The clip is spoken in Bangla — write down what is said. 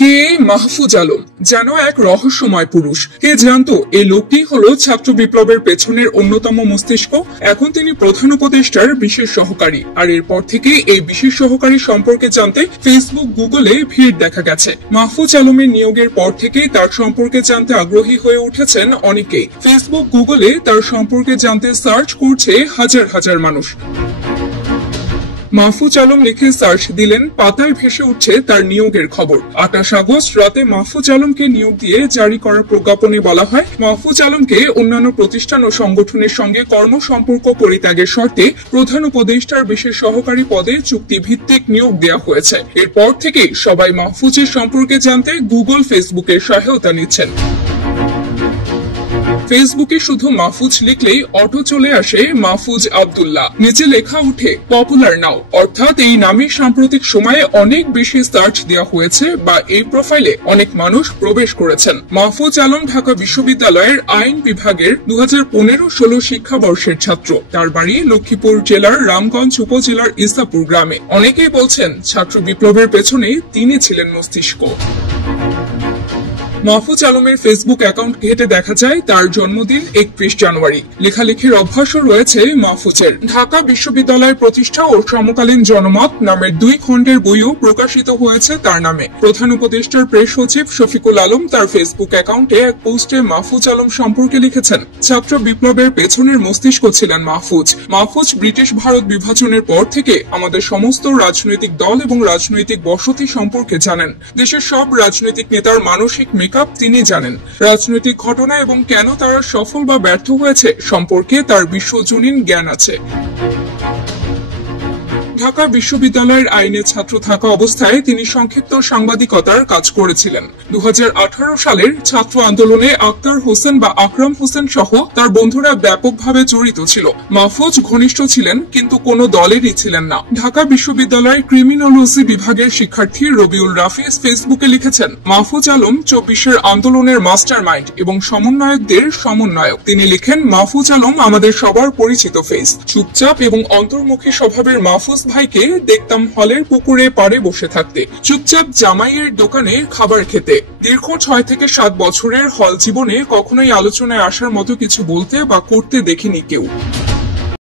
কে মাহফুজ আলম? যেন এক রহস্যময় পুরুষ। কে জানতো এই লোকটি হলো ছাত্র বিপ্লবের পেছনের অন্যতম মস্তিষ্ক। এখন তিনি প্রধান উপদেষ্টার বিশেষ সহকারী, আর এরপর থেকে এই বিশেষ সহকারী সম্পর্কে জানতে ফেসবুক, গুগলে ভিড় দেখা গেছে। মাহফুজ আলমের নিয়োগের পর থেকেই তার সম্পর্কে জানতে আগ্রহী হয়ে উঠেছেন অনেকেই। ফেসবুক, গুগলে তার সম্পর্কে জানতে সার্চ করছে হাজার হাজার মানুষ। মাহফুজ আলম লিখে সার্চ দিলেন, পাতায় ভেসে উঠছে তার নিয়োগের খবর। 28 আগস্ট রাতে মাহফুজ আলমকে নিয়োগ দিয়ে জারি করা প্রজ্ঞাপনে বলা হয়, মাহফুজ আলমকে অন্যান্য প্রতিষ্ঠান ও সংগঠনের সঙ্গে কর্ম সম্পর্ক পরিত্যাগের শর্তে প্রধান উপদেষ্টার বিশেষ সহকারী পদে চুক্তিভিত্তিক নিয়োগ দেওয়া হয়েছে। এরপর থেকে সবাই মাহফুজের সম্পর্কে জানতে গুগল, ফেসবুকের সহায়তা নিচ্ছেন। ফেসবুকে শুধু মাহফুজ লিখলেই অটো চলে আসে মাহফুজ আব্দুল্লাহ। নিচে লেখা উঠে পপুলার নাও, অর্থাৎ এই নামে সাম্প্রতিক সময়ে অনেক বেশি সার্চ দেওয়া হয়েছে বা এই প্রোফাইলে অনেক মানুষ প্রবেশ করেছেন। মাহফুজ আলম ঢাকা বিশ্ববিদ্যালয়ের আইন বিভাগের 2015-16 শিক্ষাবর্ষের ছাত্র। তার বাড়ি লক্ষ্মীপুর জেলার রামগঞ্জ উপজেলার ইসাপুর গ্রামে। অনেকেই বলছেন ছাত্র বিপ্লবের পেছনে তিনি ছিলেন মস্তিষ্ক। মাহফুজ আলমের ফেসবুক অ্যাকাউন্ট ঘেটে দেখা যায় তার জন্মদিন 31 জানুয়ারি। লেখালেখির অভ্যাসও রয়েছে মাহফুজের। ঢাকা বিশ্ববিদ্যালয় প্রতিষ্ঠা ও সমকালীন জনমত নামের 2 খণ্ডের বইও প্রকাশিত হয়েছে তার নামে। প্রধান উপদেষ্টার প্রেস সচিব শফিকুল আলম তার ফেসবুক অ্যাকাউন্টে এক পোস্টে মাহফুজ আলম সম্পর্কে লিখেছেন, ছাত্র বিপ্লবের পেছনের মস্তিষ্ক ছিলেন মাহফুজ। মাহফুজ ব্রিটিশ ভারত বিভাজনের পর থেকে আমাদের সমস্ত রাজনৈতিক দল এবং রাজনৈতিক বসতি সম্পর্কে জানেন। দেশের সব রাজনৈতিক নেতার মানসিক তিনি জানেন। রাজনৈতিক ঘটনা এবং কেন তারা সফল বা ব্যর্থ হয়েছে সম্পর্কে তার বিশ্বজনীন জ্ঞান আছে। ঢাকা বিশ্ববিদ্যালয়ের আইনে ছাত্র থাকা অবস্থায় তিনি সংক্ষিপ্ত সাংবাদিকতার কাজ করেছিলেন। 2018 সালের ছাত্র আন্দোলনে আক্তার হোসেন বা আকরাম হোসেন সহ তার বন্ধুরা ব্যাপকভাবে জড়িত ছিল। মাহফুজ ঘনিষ্ঠ ছিলেন কিন্তু কোনো দলেরই ছিলেন না। ঢাকা বিশ্ববিদ্যালয়ের ক্রিমিনোলজি বিভাগের শিক্ষার্থী রবিউল রাফিজ ফেসবুকে লিখেছেন, মাহফুজ আলম 24-এর আন্দোলনের মাস্টার মাইন্ড এবং সমন্বয়কদের সমন্বয়ক। তিনি লিখেন, মাহফুজ আলম আমাদের সবার পরিচিত ফেস। চুপচাপ এবং অন্তর্মুখী স্বভাবের মাহফুজ ভাইকে দেখতাম হলের পুকুরে পাড়ে বসে থাকতে, চুপচাপ জামাইয়ের দোকানে খাবার খেতে। দীর্ঘ 6 থেকে 7 বছরের হল জীবনে কখনোই আলোচনায় আসার মতো কিছু বলতে বা করতে দেখিনি কেউ।